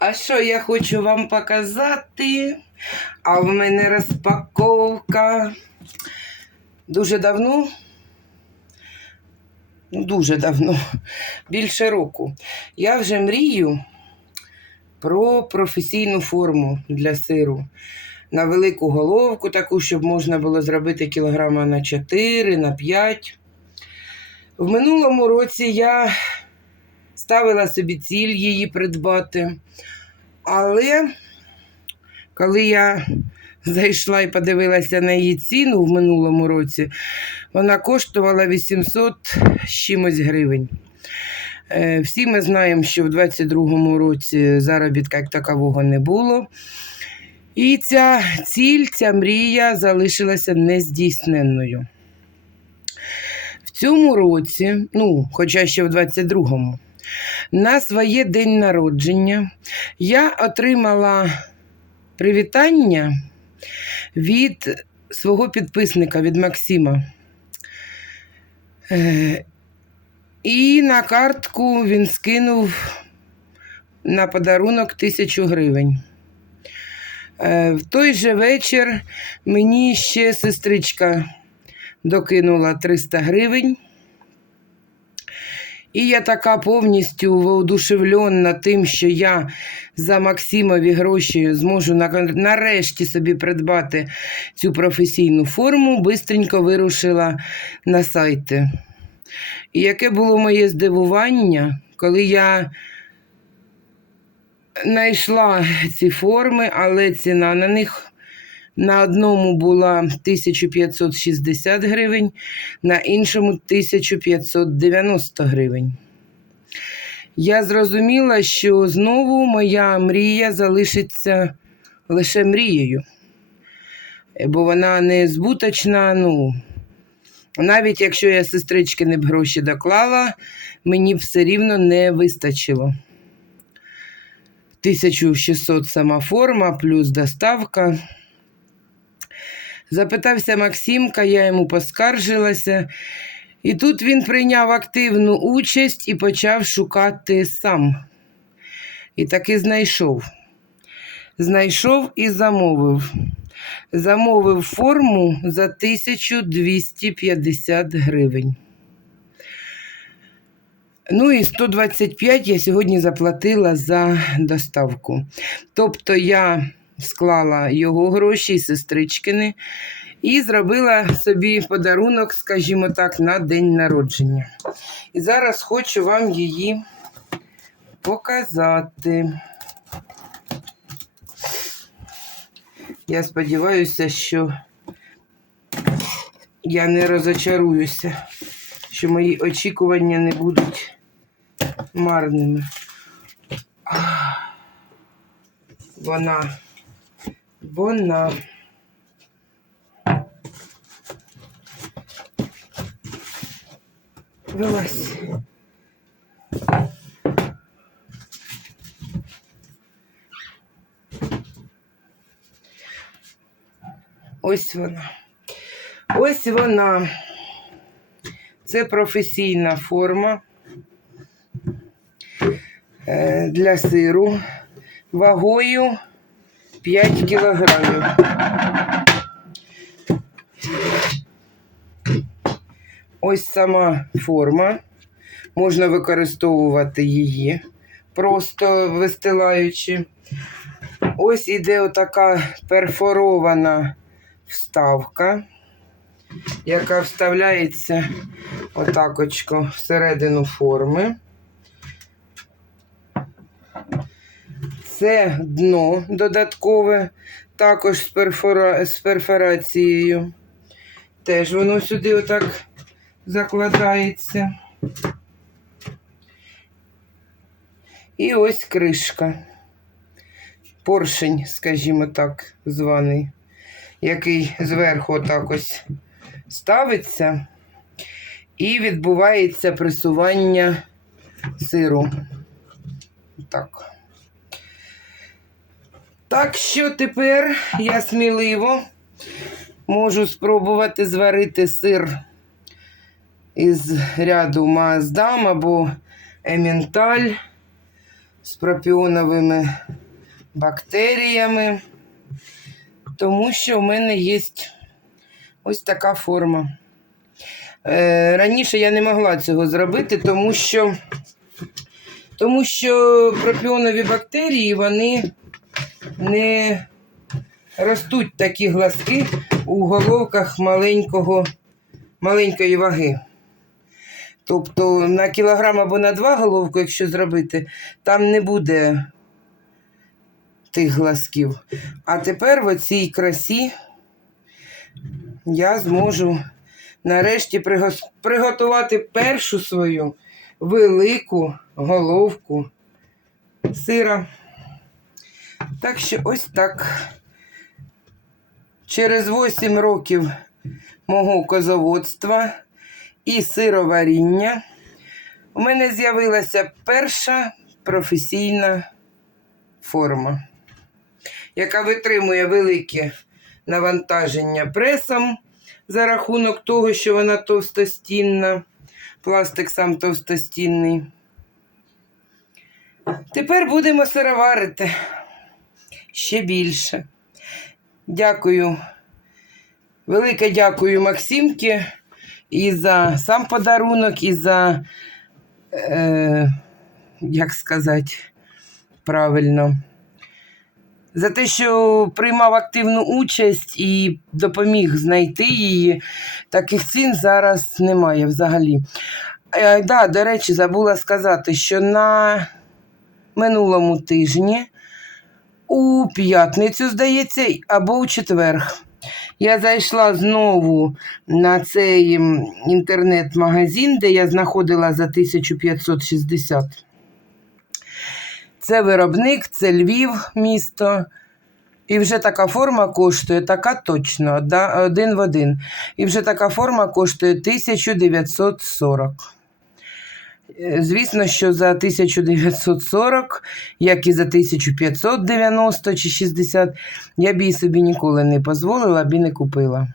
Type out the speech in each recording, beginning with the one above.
А що я хочу вам показати? А в мене розпаковка. Дуже давно. Ну, Дуже давно, більше року. Я вже мрію про професійну форму для сиру. На велику головку, таку, щоб можна було зробити кілограма на 4, на 5. В минулому році я ставила собі ціль її придбати. Але коли я зайшла і подивилася на її ціну в минулому році, вона коштувала 800 з чимось гривень. Е, Всі ми знаємо, що в 22-му році заробітка як такового не було. І ця ціль, ця мрія залишилася нездійсненною. В цьому році, ну, хоча ще в 22-му, на своє день народження я отримала привітання від свого підписника, від Максима. Е, І на картку він скинув на подарунок тисячу гривень. Е, В той же вечір мені ще сестричка докинула 300 гривень. І я така повністю воодушевлена тим, що я за Максимові гроші зможу нарешті собі придбати цю професійну форму, бистренько вирушила на сайти. І яке було моє здивування, коли я знайшла ці форми, але ціна на них на одному була 1560 гривень, на іншому 1590 гривень. Я зрозуміла, що знову моя мрія залишиться лише мрією, бо вона не збуточна. Ну, навіть якщо я сестрички не б гроші доклала, мені б все рівно не вистачило. 1600 сама форма, плюс доставка. Запитався Максимка, я йому поскаржилася. І тут він прийняв активну участь і почав шукати сам. І таки знайшов. Знайшов і замовив. Замовив форму за 1250 гривень. Ну і 125 я сьогодні заплатила за доставку. Тобто я склала його гроші сестричкини і зробила собі подарунок, скажімо так, на день народження. І зараз хочу вам її показати. Я сподіваюся, що я не розочаруюся, що мої очікування не будуть марними. Вона, вона. Вилазь. Ось вона. Ось вона. Це професійна форма е, для сиру вагою 5 кілограмів. Ось сама форма. Можна використовувати її, просто вистилаючи. Ось іде отака перфорована вставка, яка вставляється отакочко всередину форми. Це дно додаткове, також з, перфора... з перфорацією. Теж воно сюди отак закладається. І ось кришка. Поршень, скажімо так, званий, який зверху отак ось ставиться, і відбувається пресування сиру. Так. Так що тепер я сміливо можу спробувати зварити сир із ряду Маасдам або Ементаль з пропіоновими бактеріями, тому що в мене є ось така форма. Е, раніше я не могла цього зробити, тому що, тому що пропіонові бактерії вони не ростуть такі глазки у головках маленького, маленької ваги. Тобто на кілограм або на два головку, якщо зробити, там не буде тих глазків. А тепер в цій красі я зможу нарешті приготувати першу свою велику головку сира. Так що ось так. Через 8 років мого козоводства і сироваріння у мене з'явилася перша професійна форма, яка витримує велике навантаження пресом за рахунок того, що вона товстостінна, пластик сам товстостінний. Тепер будемо сироварити ще більше. Дякую. Велике дякую Максимки і за сам подарунок, і за, е, як сказати правильно, за те, що приймав активну участь і допоміг знайти її. Таких цін зараз немає взагалі. Е, да, до речі, забула сказати, що на минулому тижні у п'ятницю, здається, або у четвер. Я зайшла знову на цей інтернет-магазин, де я знаходила за 1560. Це виробник, це Львів місто. І вже така форма коштує, така точно, один в один. І вже така форма коштує 1940. Е, Звісно, що за 1940, як і за 1590 чи 60, я б її собі ніколи не дозволила б і не купила.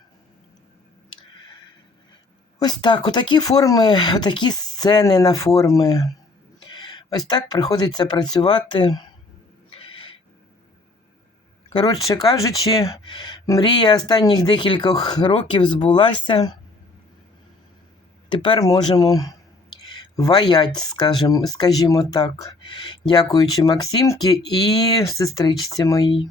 Ось так, отакі форми, отакі сцени на форми. Ось так приходиться працювати. Коротше кажучи, мрія останніх декількох років збулася. Тепер можемо ваять, скажімо, скажімо так, дякуючи Максимці і сестричці моїй.